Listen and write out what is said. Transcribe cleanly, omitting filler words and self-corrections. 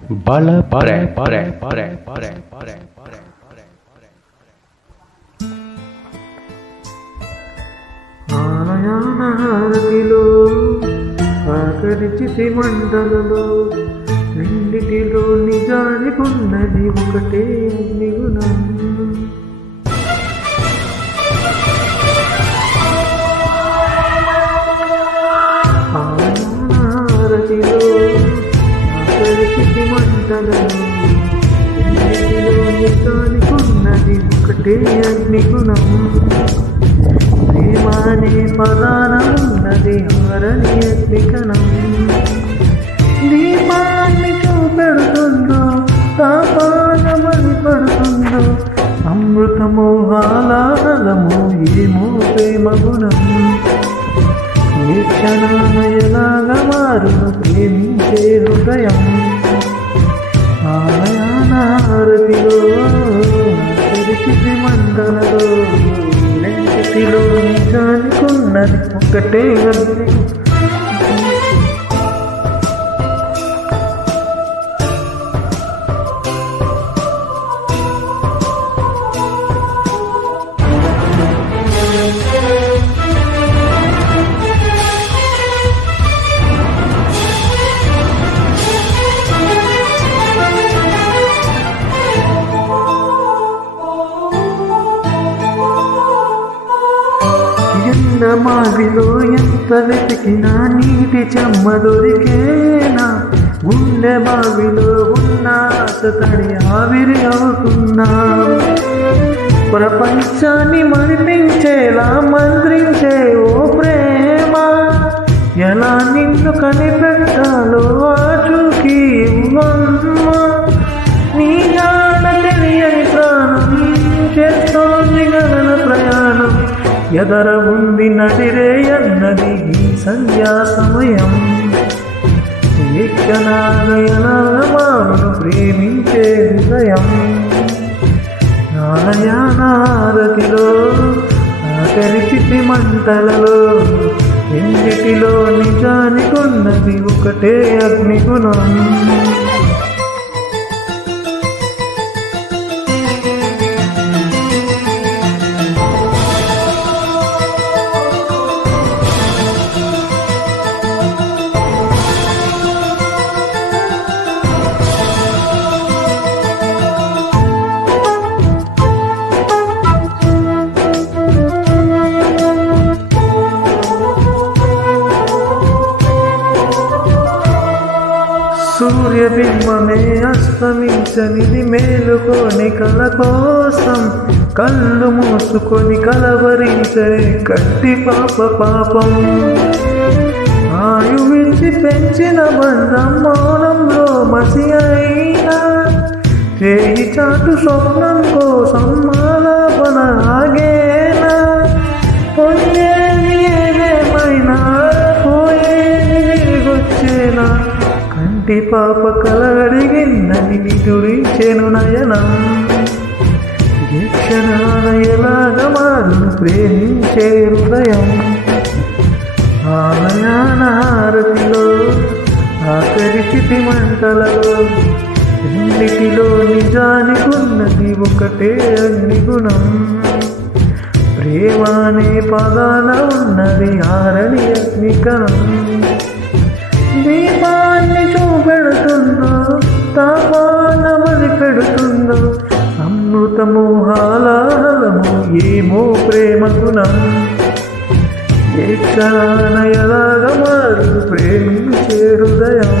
బల పరే పరే పరే పరే పరే పరే ఆలయానహారతిలో ఆకరిచితి మండలలో రెండిటిలో నిజానికున్నది ఒకటే అగ్నిగుణం. ఆలయానహారతిలో ఆకరిచితి మండలలో రెండిటిలో నిజానికున్నది ఒకటే అగ్నిగుణం. ప్రేమానే పదాన ఉన్నది ఆరని అగ్నికణం. దీపాన్ని చూపెడుతుందో తాపానమని పడుతుందో అమృతమో హాలాహలమో ఏమో ప్రేమ గుణం. ఏ క్షణాన ఎలాగా మారును ప్రేమించే హృదయం. ఆలయానహారతిలో తెరిచితి మండలలో రెండిటిలో నిజానికున్నది ఒకటే అగ్ని. మావిలో ఎంత వెతికినా నీటి చెమ్మ దొరికేనా. గుండె బావిలో ఉన్న తడి ఆవిరి అవుతున్నా. ప్రపంచాన్ని మరిపించేలా మంత్రించే ఓ ప్రేమ. ఎలా నిన్ను కనిపెట్టాలో ఆచూకీ ఇవ్వమ్మా. నీ జాడ తెలియని ప్రాణం చేస్తోంది గగన ప్రయాణం. ఎదర ఉంది నడిరే అన్నది ఈ సంధ్యా సమయం. ఏ క్షణాలయనామాను ప్రేమించే హృదయం. ఆలయానహారతిలో ఆకరిచితి మంటలలో రెండిటిలో నిజానికున్నది ఒకటే అగ్నిగుణం. సూర్యబింబమే అస్తమించనిది మేలుకోని కల కోసం. కళ్ళు మూసుకొని కలవరించని కట్టి పాప పాపం. ఆయువించి పెంచిన బంధం మౌనంలో మసి అయినా. చేయి చాటు స్వప్నం కోసం ఆలాపన ఆగేనా. పొయ్యేది ఏదేమైనా పోయేది తిరిగొచ్చేనా. కంటి పాప కలగడిగిందని నిదురించెను నయనం. ఏ క్షణాన ఎలాగా మారును ప్రేమించే హృదయం. ఆలయానహారతిలో ఆకరిచితి మంటలలో రెండిటిలో నిజానికున్నది ఒకటే అగ్నిగుణం. ప్రేమానే పదాన ఉన్నది ఆరని అగ్నికణం. దీపాన్ని చూపెడుతుందో తాపానమని పెడుతుందో అమృతమో హాలాహలమో ఏమో ప్రేమ గుణం. ఏ క్షణాన ఎలాగా మారు ప్రేమించే హృదయం.